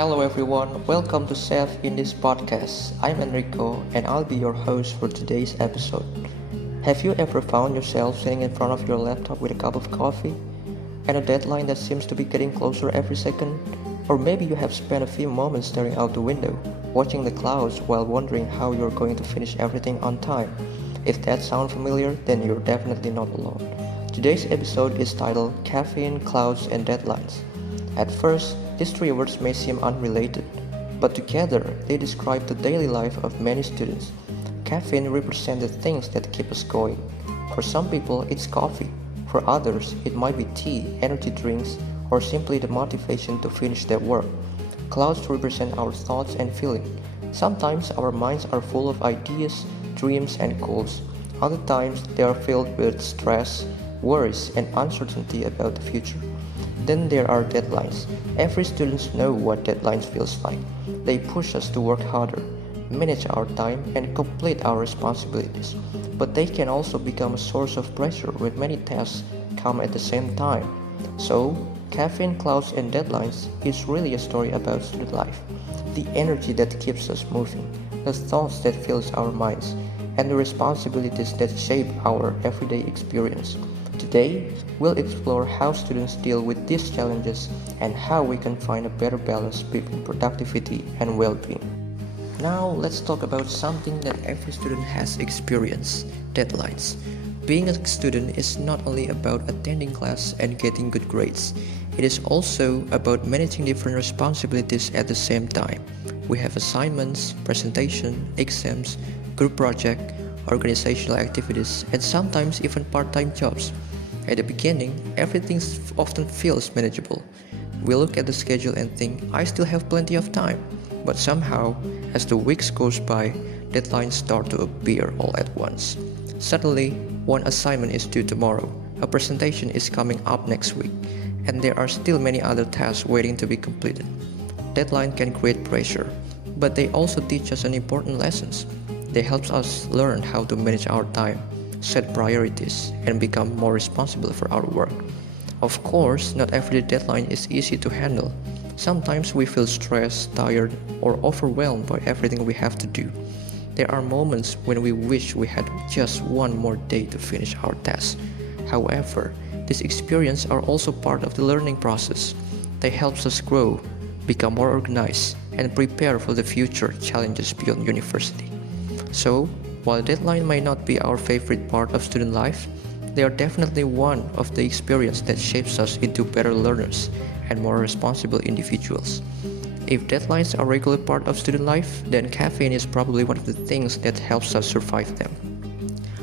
Hello everyone, welcome to Sef Indisch Podcast. I'm Enriko and I'll be your host for today's episode. Have you ever found yourself sitting in front of your laptop with a cup of coffee and a deadline that seems to be getting closer every second? Or maybe you have spent a few moments staring out the window, watching the clouds while wondering how you're going to finish everything on time. If that sounds familiar, then you're definitely not alone. Today's episode is titled Caffeine, Clouds and Deadlines. At first, these three words may seem unrelated, but together they describe the daily life of many students. Caffeine represents the things that keep us going. For some people, it's coffee. For others, it might be tea, energy drinks, or simply the motivation to finish their work. Clouds represent our thoughts and feelings. Sometimes our minds are full of ideas, dreams, and goals. Other times, they are filled with stress, worries, and uncertainty about the future. Then there are deadlines. Every student knows what deadlines feels like. They push us to work harder, manage our time, and complete our responsibilities. But they can also become a source of pressure when many tasks come at the same time. So, caffeine, clouds, and deadlines is really a story about student life. The energy that keeps us moving, the thoughts that fills our minds, and the responsibilities that shape our everyday experience. Today, we'll explore how students deal with these challenges and how we can find a better balance between productivity and well-being. Now, let's talk about something that every student has experienced: deadlines. Being a student is not only about attending class and getting good grades. It is also about managing different responsibilities at the same time. We have assignments, presentation, exams, group project, organizational activities, and sometimes even part-time jobs. At the beginning, everything often feels manageable. We look at the schedule and think, I still have plenty of time. But somehow, as the weeks goes by, deadlines start to appear all at once. Suddenly, one assignment is due tomorrow, a presentation is coming up next week, and there are still many other tasks waiting to be completed. Deadline can create pressure, but they also teach us an important lessons. They help us learn how to manage our time, set priorities, and become more responsible for our work. Of course, not every deadline is easy to handle. Sometimes we feel stressed, tired, or overwhelmed by everything we have to do. There are moments when we wish we had just one more day to finish our tasks. However, these experiences are also part of the learning process. They help us grow, become more organized, and prepare for the future challenges beyond university. So, while deadline might not be our favorite part of student life, they are definitely one of the experiences that shapes us into better learners and more responsible individuals. If deadlines are a regular part of student life, then caffeine is probably one of the things that helps us survive them.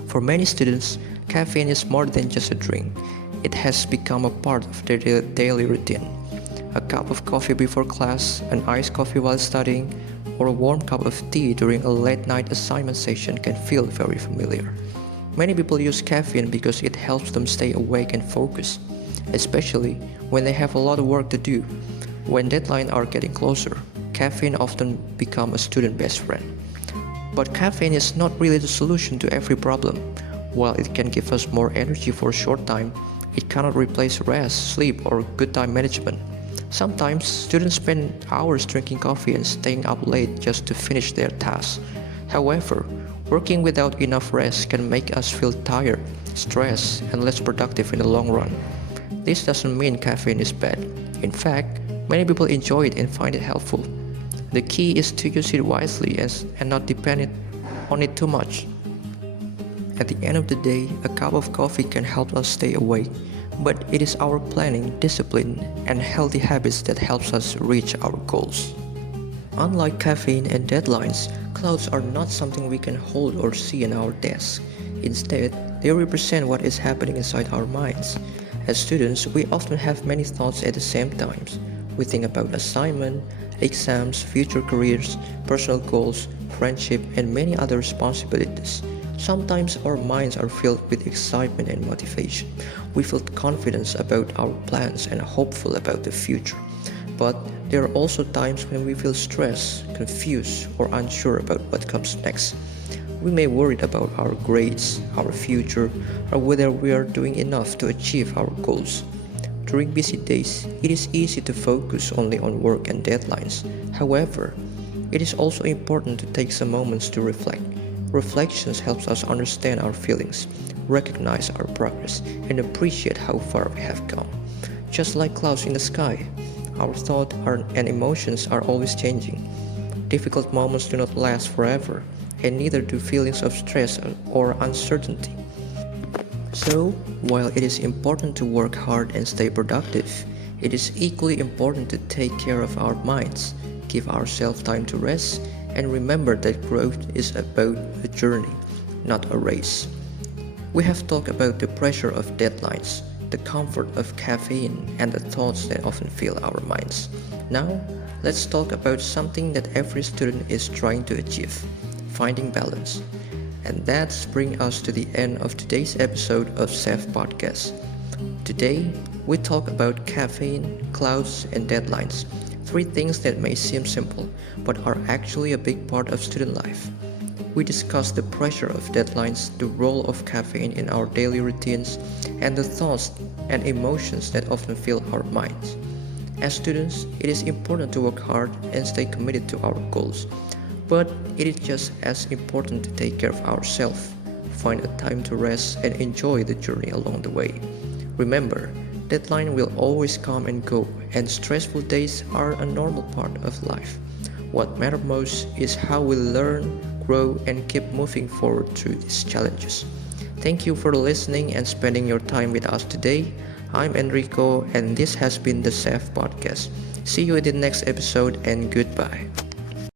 For many students, caffeine is more than just a drink. It has become a part of their daily routine. A cup of coffee before class, an iced coffee while studying, or a warm cup of tea during a late-night assignment session can feel very familiar. Many people use caffeine because it helps them stay awake and focused, especially when they have a lot of work to do. When deadlines are getting closer, caffeine often becomes a student best friend. But caffeine is not really the solution to every problem. While it can give us more energy for a short time, it cannot replace rest, sleep, or good time management. Sometimes, students spend hours drinking coffee and staying up late just to finish their tasks. However, working without enough rest can make us feel tired, stressed, and less productive in the long run. This doesn't mean caffeine is bad. In fact, many people enjoy it and find it helpful. The key is to use it wisely and not depend on it too much. At the end of the day, a cup of coffee can help us stay awake, but it is our planning, discipline, and healthy habits that helps us reach our goals. Unlike caffeine and deadlines, clouds are not something we can hold or see in our desk. Instead, they represent what is happening inside our minds. As students, we often have many thoughts at the same time. We think about assignment, exams, future careers, personal goals, friendship, and many other responsibilities. Sometimes our minds are filled with excitement and motivation. We feel confidence about our plans and hopeful about the future. But there are also times when we feel stressed, confused, or unsure about what comes next. We may worry about our grades, our future, or whether we are doing enough to achieve our goals. During busy days, it is easy to focus only on work and deadlines. However, it is also important to take some moments to reflect. Reflections helps us understand our feelings, recognize our progress, and appreciate how far we have come. Just like clouds in the sky, our thoughts and emotions are always changing. Difficult moments do not last forever, and neither do feelings of stress or uncertainty. So, while it is important to work hard and stay productive, it is equally important to take care of our minds, give ourselves time to rest, and remember that growth is about a journey, not a race. We have talked about the pressure of deadlines, the comfort of caffeine, and the thoughts that often fill our minds. Now, let's talk about something that every student is trying to achieve, finding balance. And that brings us to the end of today's episode of Sef Podcast. Today, we talk about caffeine, clouds, and deadlines. 3 things that may seem simple, but are actually a big part of student life. We discuss the pressure of deadlines, the role of caffeine in our daily routines, and the thoughts and emotions that often fill our minds. As students, it is important to work hard and stay committed to our goals. But it is just as important to take care of ourselves, find a time to rest, and enjoy the journey along the way. Remember, deadline will always come and go, and stressful days are a normal part of life. What matters most is how we learn, grow, and keep moving forward through these challenges. Thank you for listening and spending your time with us today. I'm Enrico, and this has been the Sef Podcast. See you in the next episode, and goodbye.